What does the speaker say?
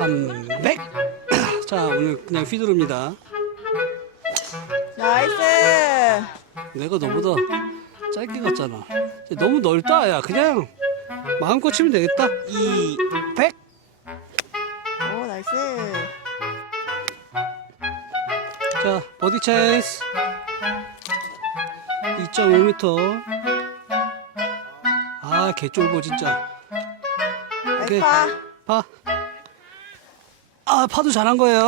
300. 자, 오늘 그냥 휘두릅니다. 나이스. 내가 너보다 짧게 갔잖아. 너무 넓다. 야, 그냥 마음껏 치면 되겠다. 200. 오, 나이스. 자, 버디 찬스. 2.5m. 아, 개쫄보 진짜. 나이스 오케이. 파. 파. 아, 파도 잘한 거예요.